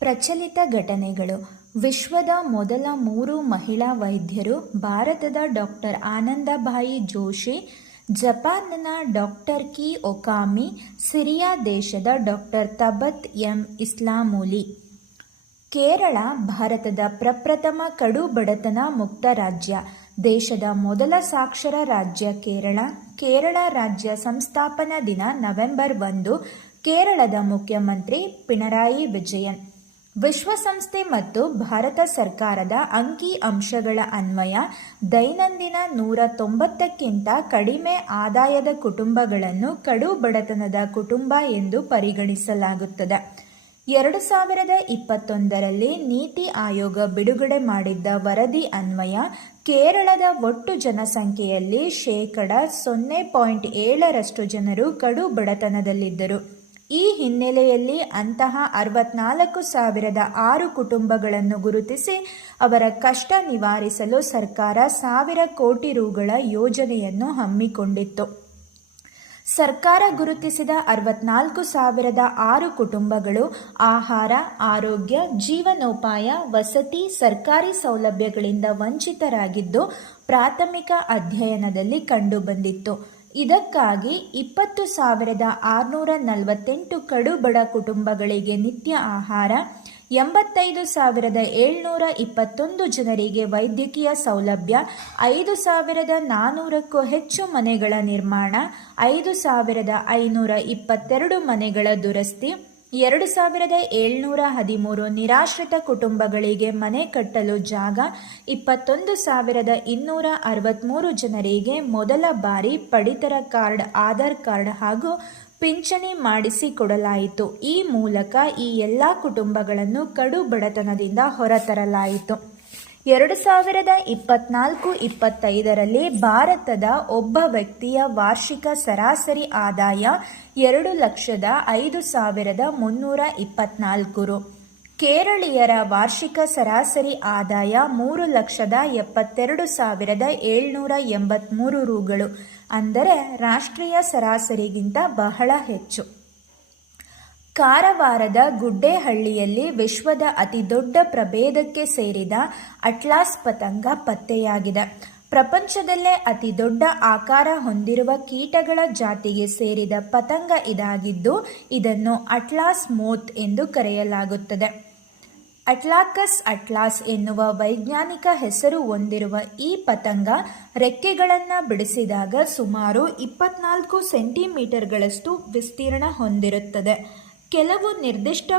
ಪ್ರಚಲಿತ ಘಟನೆಗಳು. ವಿಶ್ವದ ಮೊದಲ 3 ಮಹಿಳಾ ವೈದ್ಯರು ಭಾರತದ ಡಾಕ್ಟರ್ ಆನಂದಭಾಯಿ ಜೋಶಿ, ಜಪಾನ್ನ ಡಾಕ್ಟರ್ ಕಿ ಒಕಾಮಿ, ಸಿರಿಯಾ ದೇಶದ ಡಾಕ್ಟರ್ ತಬತ್ ಎಂ ಇಸ್ಲಾಮೂಲಿ. ಕೇರಳ ಭಾರತದ ಪ್ರಪ್ರಥಮ ಕಡು ಬಡತನ ಮುಕ್ತ ರಾಜ್ಯ. ದೇಶದ ಮೊದಲ ಸಾಕ್ಷರ ರಾಜ್ಯ ಕೇರಳ. ಕೇರಳ ರಾಜ್ಯ ಸಂಸ್ಥಾಪನಾ ದಿನ ನವೆಂಬರ್ 1. ಕೇರಳದ ಮುಖ್ಯಮಂತ್ರಿ ಪಿಣರಾಯಿ ವಿಜಯನ್. ವಿಶ್ವಸಂಸ್ಥೆ ಮತ್ತು ಭಾರತ ಸರ್ಕಾರದ ಅಂಕಿ ಅಂಶಗಳ ಅನ್ವಯ ದೈನಂದಿನ 190ಕ್ಕಿಂತ ಕಡಿಮೆ ಆದಾಯದ ಕುಟುಂಬಗಳನ್ನು ಕಡು ಬಡತನದ ಕುಟುಂಬ ಎಂದು ಪರಿಗಣಿಸಲಾಗುತ್ತದೆ. 2021ರಲ್ಲಿ ನೀತಿ ಆಯೋಗ ಬಿಡುಗಡೆ ಮಾಡಿದ್ದ ವರದಿ ಅನ್ವಯ ಕೇರಳದ ಒಟ್ಟು ಜನಸಂಖ್ಯೆಯಲ್ಲಿ 0.7% ಜನರು ಕಡು ಬಡತನದಲ್ಲಿದ್ದರು. ಈ ಹಿನ್ನೆಲೆಯಲ್ಲಿ ಅಂತಹ 64,006 ಕುಟುಂಬಗಳನ್ನು ಗುರುತಿಸಿ ಅವರ ಕಷ್ಟ ನಿವಾರಿಸಲು ಸರ್ಕಾರ 1,000 ಕೋಟಿ ರುಗಳ ಯೋಜನೆಯನ್ನು ಹಮ್ಮಿಕೊಂಡಿತ್ತು. ಸರ್ಕಾರ ಗುರುತಿಸಿದ 64,006 ಕುಟುಂಬಗಳು ಆಹಾರ, ಆರೋಗ್ಯ, ಜೀವನೋಪಾಯ, ವಸತಿ, ಸರ್ಕಾರಿ ಸೌಲಭ್ಯಗಳಿಂದ ವಂಚಿತರಾಗಿದ್ದು ಪ್ರಾಥಮಿಕ ಅಧ್ಯಯನದಲ್ಲಿ ಕಂಡುಬಂದಿತ್ತು. ಇದಕ್ಕಾಗಿ 20,648 ಕಡು ಬಡ ಕುಟುಂಬಗಳಿಗೆ ನಿತ್ಯ ಆಹಾರ, 85,721 ಜನರಿಗೆ ವೈದ್ಯಕೀಯ ಸೌಲಭ್ಯ, 5,400ಕ್ಕೂ ಹೆಚ್ಚು ಮನೆಗಳ ನಿರ್ಮಾಣ, 5,522 ಮನೆಗಳ ದುರಸ್ತಿ, 2,713 ನಿರಾಶ್ರಿತ ಕುಟುಂಬಗಳಿಗೆ ಮನೆ ಕಟ್ಟಲು ಜಾಗ, 21,263 ಜನರಿಗೆ ಮೊದಲ ಬಾರಿ ಪಡಿತರ ಕಾರ್ಡ್, ಆಧಾರ್ ಕಾರ್ಡ್ ಹಾಗೂ ಪಿಂಚಣಿ ಮಾಡಿಸಿಕೊಡಲಾಯಿತು. ಈ ಮೂಲಕ ಈ ಎಲ್ಲ ಕುಟುಂಬಗಳನ್ನು ಕಡು ಬಡತನದಿಂದ ಹೊರತರಲಾಯಿತು. 2024-25ರಲ್ಲಿ ಭಾರತದ ಒಬ್ಬ ವ್ಯಕ್ತಿಯ ವಾರ್ಷಿಕ ಸರಾಸರಿ ಆದಾಯ 2,05,324 ರು. ಕೇರಳೀಯರ ವಾರ್ಷಿಕ ಸರಾಸರಿ ಆದಾಯ 3,72,783 ರುಗಳು, ಅಂದರೆ ರಾಷ್ಟ್ರೀಯ ಸರಾಸರಿಗಿಂತ ಬಹಳ ಹೆಚ್ಚು. ಕಾರವಾರದ ಗುಡ್ಡೇಹಳ್ಳಿಯಲ್ಲಿ ವಿಶ್ವದ ಅತಿದೊಡ್ಡ ಪ್ರಭೇದಕ್ಕೆ ಸೇರಿದ ಅಟ್ಲಾಸ್ ಪತಂಗ ಪತ್ತೆಯಾಗಿದೆ. ಪ್ರಪಂಚದಲ್ಲೇ ಅತಿ ದೊಡ್ಡ ಆಕಾರ ಹೊಂದಿರುವ ಕೀಟಗಳ ಜಾತಿಗೆ ಸೇರಿದ ಪತಂಗ ಇದಾಗಿದ್ದು ಇದನ್ನು ಅಟ್ಲಾಸ್ ಮೋತ್ ಎಂದು ಕರೆಯಲಾಗುತ್ತದೆ. ಅಟ್ಲಾಕಸ್ ಅಟ್ಲಾಸ್ ಎನ್ನುವ ವೈಜ್ಞಾನಿಕ ಹೆಸರು ಹೊಂದಿರುವ ಈ ಪತಂಗ ರೆಕ್ಕೆಗಳನ್ನು ಬಿಡಿಸಿದಾಗ ಸುಮಾರು 24 ಸೆಂಟಿಮೀಟರ್ಗಳಷ್ಟು ವಿಸ್ತೀರ್ಣ ಹೊಂದಿರುತ್ತದೆ. ಕೆಲವು ನಿರ್ದಿಷ್ಟ